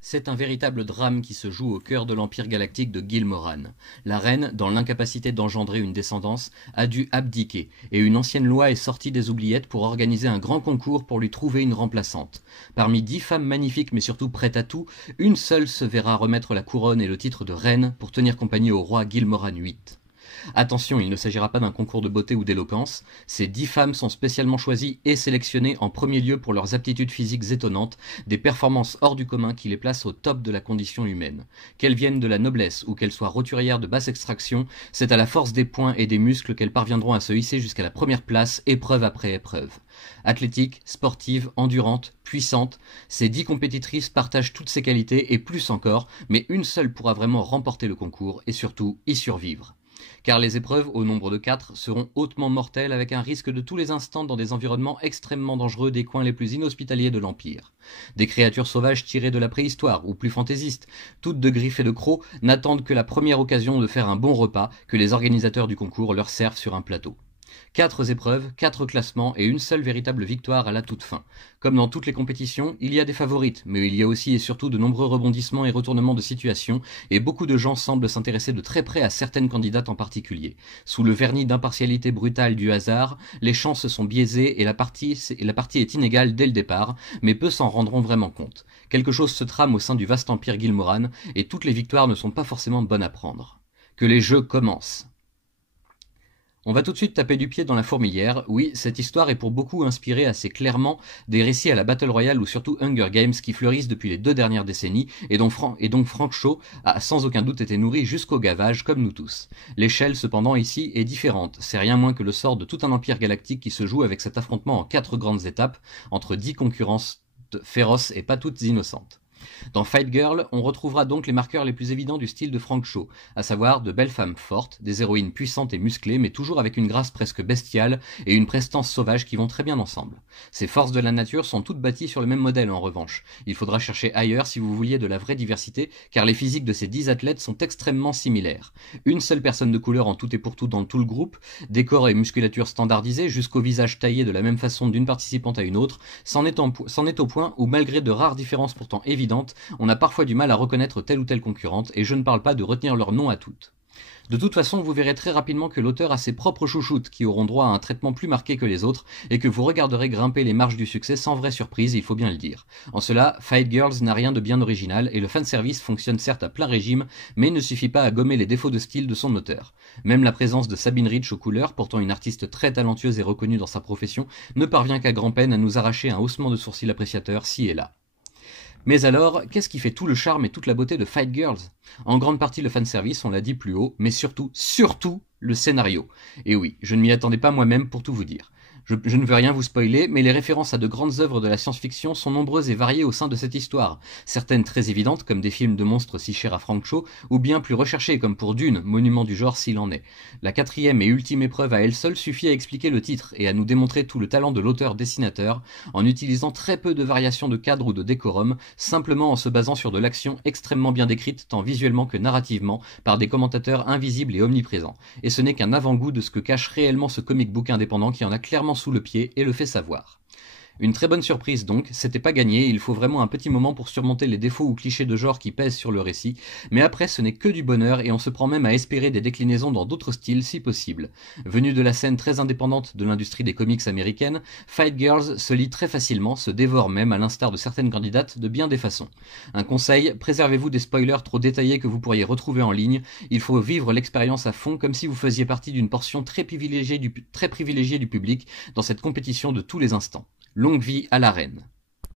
C'est un véritable drame qui se joue au cœur de l'Empire galactique de Gilmoran. La reine, dans l'incapacité d'engendrer une descendance, a dû abdiquer, et une ancienne loi est sortie des oubliettes pour organiser un grand concours pour lui trouver une remplaçante. Parmi 10 femmes magnifiques mais surtout prêtes à tout, une seule se verra remettre la couronne et le titre de reine pour tenir compagnie au roi Gilmoran VIII. Attention, il ne s'agira pas d'un concours de beauté ou d'éloquence, ces 10 femmes sont spécialement choisies et sélectionnées en premier lieu pour leurs aptitudes physiques étonnantes, des performances hors du commun qui les placent au top de la condition humaine. Qu'elles viennent de la noblesse ou qu'elles soient roturières de basse extraction, c'est à la force des poings et des muscles qu'elles parviendront à se hisser jusqu'à la première place, épreuve après épreuve. Athlétiques, sportives, endurantes, puissantes, ces 10 compétitrices partagent toutes ces qualités et plus encore, mais une seule pourra vraiment remporter le concours et surtout y survivre. Car les épreuves, au nombre de 4, seront hautement mortelles avec un risque de tous les instants dans des environnements extrêmement dangereux des coins les plus inhospitaliers de l'Empire. Des créatures sauvages tirées de la préhistoire, ou plus fantaisistes, toutes de griffes et de crocs, n'attendent que la première occasion de faire un bon repas que les organisateurs du concours leur servent sur un plateau. 4 épreuves, 4 classements et une seule véritable victoire à la toute fin. Comme dans toutes les compétitions, il y a des favorites, mais il y a aussi et surtout de nombreux rebondissements et retournements de situation, et beaucoup de gens semblent s'intéresser de très près à certaines candidates en particulier. Sous le vernis d'impartialité brutale du hasard, les chances sont biaisées et la partie est inégale dès le départ, mais peu s'en rendront vraiment compte. Quelque chose se trame au sein du vaste empire Gilmoran, et toutes les victoires ne sont pas forcément bonnes à prendre. Que les jeux commencent. On va tout de suite taper du pied dans la fourmilière. Oui, cette histoire est pour beaucoup inspirée assez clairement des récits à la Battle Royale ou surtout Hunger Games qui fleurissent depuis les 2 dernières décennies et donc Frank Shaw a sans aucun doute été nourri jusqu'au gavage comme nous tous. L'échelle cependant ici est différente. C'est rien moins que le sort de tout un empire galactique qui se joue avec cet affrontement en 4 grandes étapes entre 10 concurrences féroces et pas toutes innocentes. Dans Fight Girl, on retrouvera donc les marqueurs les plus évidents du style de Frank Shaw, à savoir de belles femmes fortes, des héroïnes puissantes et musclées, mais toujours avec une grâce presque bestiale et une prestance sauvage qui vont très bien ensemble. Ces forces de la nature sont toutes bâties sur le même modèle en revanche. Il faudra chercher ailleurs si vous vouliez de la vraie diversité, car les physiques de ces 10 athlètes sont extrêmement similaires. Une seule personne de couleur en tout et pour tout dans tout le groupe, des corps et musculature standardisés jusqu'au visage taillé de la même façon d'une participante à une autre, c'en est au point où malgré de rares différences pourtant évidentes, on a parfois du mal à reconnaître telle ou telle concurrente, et je ne parle pas de retenir leur nom à toutes. De toute façon, vous verrez très rapidement que l'auteur a ses propres chouchoutes qui auront droit à un traitement plus marqué que les autres, et que vous regarderez grimper les marches du succès sans vraie surprise, il faut bien le dire. En cela, Fight Girls n'a rien de bien original, et le fanservice fonctionne certes à plein régime, mais ne suffit pas à gommer les défauts de style de son auteur. Même la présence de Sabine Rich aux couleurs, pourtant une artiste très talentueuse et reconnue dans sa profession, ne parvient qu'à grand-peine à nous arracher un haussement de sourcil appréciateur ci et là. Mais alors, qu'est-ce qui fait tout le charme et toute la beauté de Fight Girls? En grande partie le fanservice, on l'a dit plus haut, mais surtout le scénario. Et oui, je ne m'y attendais pas moi-même pour tout vous dire. Je ne veux rien vous spoiler, mais les références à de grandes œuvres de la science-fiction sont nombreuses et variées au sein de cette histoire. Certaines très évidentes, comme des films de monstres si chers à Frank Shaw, ou bien plus recherchées, comme pour Dune, monument du genre s'il en est. La 4e et ultime épreuve à elle seule suffit à expliquer le titre et à nous démontrer tout le talent de l'auteur-dessinateur, en utilisant très peu de variations de cadre ou de décorum, simplement en se basant sur de l'action extrêmement bien décrite, tant visuellement que narrativement, par des commentateurs invisibles et omniprésents. Et ce n'est qu'un avant-goût de ce que cache réellement ce comic book indépendant qui en a clairement sous le pied et le fait savoir. Une très bonne surprise donc, c'était pas gagné, il faut vraiment un petit moment pour surmonter les défauts ou clichés de genre qui pèsent sur le récit, mais après ce n'est que du bonheur et on se prend même à espérer des déclinaisons dans d'autres styles si possible. Venu de la scène très indépendante de l'industrie des comics américaines, Fight Girls se lit très facilement, se dévore même à l'instar de certaines candidates de bien des façons. Un conseil, préservez-vous des spoilers trop détaillés que vous pourriez retrouver en ligne, il faut vivre l'expérience à fond comme si vous faisiez partie d'une portion très privilégiée du public dans cette compétition de tous les instants. Longue vie à la reine.